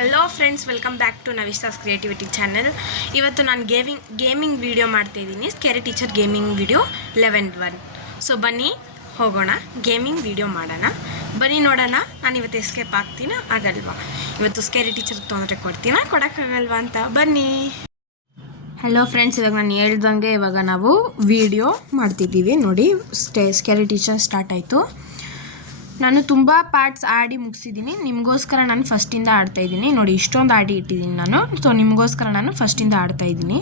Hello friends, welcome back to ನವಿಸ್ತಾಸ್ creativity channel. ಇವತ್ತು ನಾನು ಗೇಮಿಂಗ್ ವಿಡಿಯೋ ಮಾಡ್ತಾಯಿದ್ದೀನಿ. Scary teacher gaming video 11-1. So ಬನ್ನಿ ಹೋಗೋಣ, ಗೇಮಿಂಗ್ ವಿಡಿಯೋ ಮಾಡೋಣ. ಬನ್ನಿ ನೋಡೋಣ, ನಾನು ಇವತ್ತು ಎಸ್ಕೇಪ್ ಆಗ್ತೀನ ಆಗಲ್ವಾ, ಇವತ್ತು ಸ್ಕೇರಿ ಟೀಚರ್ಗೆ ತೊಂದರೆ ಕೊಡೋಕ್ಕಾಗಲ್ವಾ ಅಂತ. ಬನ್ನಿ. ಹಲೋ ಫ್ರೆಂಡ್ಸ್, ಇವಾಗ ನಾನು ಹೇಳ್ದಂಗೆ ಇವಾಗ ನಾವು ವಿಡಿಯೋ ಮಾಡ್ತಿದ್ದೀವಿ. ನೋಡಿ, ಸ್ಕೇರಿ ಟೀಚರ್ ಸ್ಟಾರ್ಟ್ ಆಯಿತು. ನಾನು ತುಂಬ ಪಾರ್ಟ್ಸ್ ಆಡಿ ಮುಗಿಸಿದ್ದೀನಿ. ನಿಮಗೋಸ್ಕರ ನಾನು ಫಸ್ಟಿಂದ ಆಡ್ತಾಯಿದ್ದೀನಿ. ನೋಡಿ, ಇಷ್ಟೊಂದು ಆಡಿ ಇಟ್ಟಿದ್ದೀನಿ ನಾನು. ಸೊ ನಿಮಗೋಸ್ಕರ ನಾನು ಫಸ್ಟಿಂದ ಆಡ್ತಾಯಿದ್ದೀನಿ.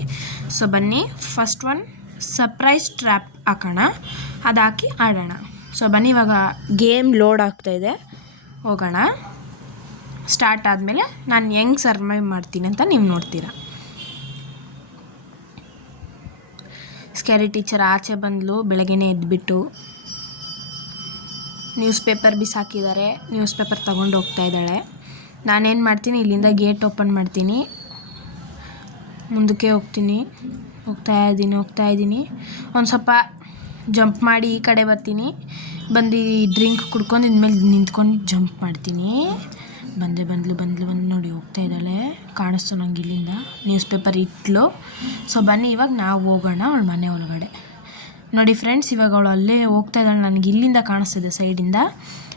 ಸೊ ಬನ್ನಿ, ಫಸ್ಟ್ ಒನ್ ಸರ್ಪ್ರೈಸ್ ಟ್ರ್ಯಾಪ್ ಹಾಕೋಣ, ಅದು ಹಾಕಿ ಆಡೋಣ. ಸೊ ಬನ್ನಿ, ಇವಾಗ ಗೇಮ್ ಲೋಡ್ ಆಗ್ತಾಯಿದೆ, ಹೋಗೋಣ. ಸ್ಟಾರ್ಟ್ ಆದಮೇಲೆ ನಾನು ಹೆಂಗೆ ಸರ್ವೈವ್ ಮಾಡ್ತೀನಿ ಅಂತ ನೀವು ನೋಡ್ತೀರಾ. ಸ್ಕ್ಯಾರಿ ಟೀಚರ್ ಆಚೆ ಬಂದಳು, ಬೆಳಗ್ಗೆನೇ ಎದ್ದುಬಿಟ್ಟು ನ್ಯೂಸ್ ಪೇಪರ್ ಬಿಸಾಕಿದ್ದಾರೆ. ನ್ಯೂಸ್ ಪೇಪರ್ ತೊಗೊಂಡು ಹೋಗ್ತಾ ಇದ್ದಾಳೆ. ನಾನೇನು ಮಾಡ್ತೀನಿ, ಇಲ್ಲಿಂದ ಗೇಟ್ ಓಪನ್ ಮಾಡ್ತೀನಿ, ಮುಂದಕ್ಕೆ ಹೋಗ್ತಾ ಇದ್ದೀನಿ. ಒಂದು ಸ್ವಲ್ಪ ಜಂಪ್ ಮಾಡಿ ಈ ಕಡೆ ಬರ್ತೀನಿ. ಬಂದು ಡ್ರಿಂಕ್ ಕುಡ್ಕೊಂಡು ಇನ್ಮೇಲೆ ನಿಂತ್ಕೊಂಡು ಜಂಪ್ ಮಾಡ್ತೀನಿ. ಬಂದು ನೋಡಿ ಹೋಗ್ತಾ ಇದ್ದಾಳೆ, ಕಾಣಿಸ್ತು ನಂಗೆ ಇಲ್ಲಿಂದ. News paper ಇಟ್ಲು. ಸೊ ಬನ್ನಿ, ಇವಾಗ ನಾವು ಹೋಗೋಣ ಅವಳ ಮನೆ ಒಳಗಡೆ. ನೋಡಿ ಫ್ರೆಂಡ್ಸ್, ಇವಾಗ ಅವಳು ಅಲ್ಲೇ ಹೋಗ್ತಾ ಇದ್ದಾಳೆ, ನನಗೆ ಇಲ್ಲಿಂದ ಕಾಣಿಸ್ತಿದೆ ಸೈಡಿಂದ.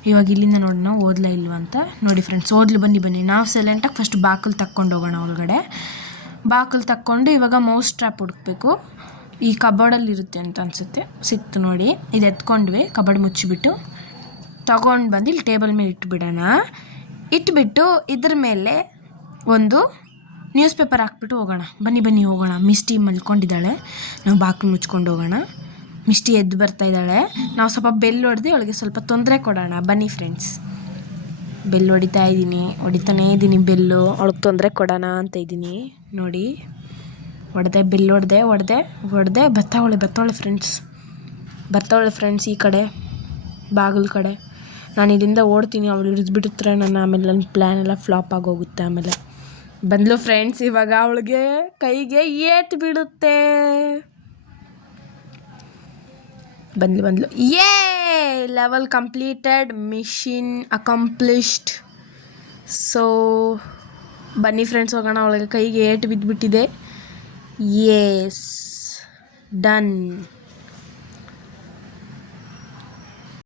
ಇವಾಗ ಇಲ್ಲಿಂದ ನೋಡೋಣ ಓದ್ಲಾ ಇಲ್ವ ಅಂತ. ನೋಡಿ ಫ್ರೆಂಡ್ಸ್, ಓದ್ಲು. ಬನ್ನಿ ನಾವು ಸೈಲೆಂಟಾಗಿ ಫಸ್ಟ್ ಬಾಕಲು ತಕ್ಕೊಂಡು ಹೋಗೋಣ ಒಳಗಡೆ. ಬಾಕಲು ತಕ್ಕೊಂಡು ಇವಾಗ ಮೌಸ್ ಟ್ರ್ಯಾಪ್ ಹುಡುಕ್ಬೇಕು. ಈ ಕಬೋರ್ಡಲ್ಲಿ ಇರುತ್ತೆ ಅಂತ ಅನಿಸುತ್ತೆ, ಸಿಕ್ತು ನೋಡಿ. ಇದು ಎತ್ಕೊಂಡ್ವಿ, ಕಬೋರ್ಡ್ ಮುಚ್ಚಿಬಿಟ್ಟು ತಗೊಂಡು ಬಂದು ಇಲ್ಲಿ ಟೇಬಲ್ ಮೇಲೆ ಇಟ್ಬಿಟ್ಟು ಇದ್ರ ಮೇಲೆ ಒಂದು ನ್ಯೂಸ್ ಪೇಪರ್ ಹಾಕ್ಬಿಟ್ಟು ಹೋಗೋಣ. ಬನ್ನಿ ಹೋಗೋಣ. ಮಿಸ್ಟಿ ಮಲ್ಕೊಂಡಿದ್ದಾಳೆ, ನಾವು ಬಾಕಲು ಮುಚ್ಕೊಂಡು ಹೋಗೋಣ. ಮಿಸ್ಟಿ ಎದ್ದು ಬರ್ತಾ ಇದ್ದಾಳೆ. ನಾವು ಸ್ವಲ್ಪ ಬೆಲ್ ಹೊಡೆದು ಅವಳಿಗೆ ಸ್ವಲ್ಪ ತೊಂದರೆ ಕೊಡೋಣ. ಬನ್ನಿ ಫ್ರೆಂಡ್ಸ್, ಬೆಲ್ ಹೊಡಿತಾನೇ ಇದ್ದೀನಿ ಬೆಲ್ಲು, ಅವಳಿಗೆ ತೊಂದರೆ ಕೊಡೋಣ ಅಂತ ಇದ್ದೀನಿ. ನೋಡಿ, ಬೆಲ್ ಹೊಡೆದೆ. ಬರ್ತಾವಳೆ ಫ್ರೆಂಡ್ಸ್ ಈ ಕಡೆ ಬಾಗಿಲು ಕಡೆ. ನಾನು ಇಲ್ಲಿಂದ ಓಡ್ತೀನಿ, ಅವಳು ಹಿಡಿದ್ಬಿಟ್ಟಿರ್ತಾರೆ ಆಮೇಲೆ ನನ್ನ ಪ್ಲ್ಯಾನ್ ಎಲ್ಲ ಫ್ಲಾಪ್ ಆಗೋಗುತ್ತೆ. ಆಮೇಲೆ ಬಂದ್ಲು ಫ್ರೆಂಡ್ಸ್, ಇವಾಗ ಅವಳಿಗೆ ಕೈಗೆ ಏಟ್ ಬಿಡುತ್ತೆ. ಬಂದ್ಲು. Level completed, mission accomplished. So ಬನ್ನಿ ಫ್ರೆಂಡ್ಸ್, ಹೋಗೋಣ. ಅವಳಿಗೆ ಕೈಗೆ ಏಟು ಬಿದ್ದುಬಿಟ್ಟಿದೆ. ಡನ್.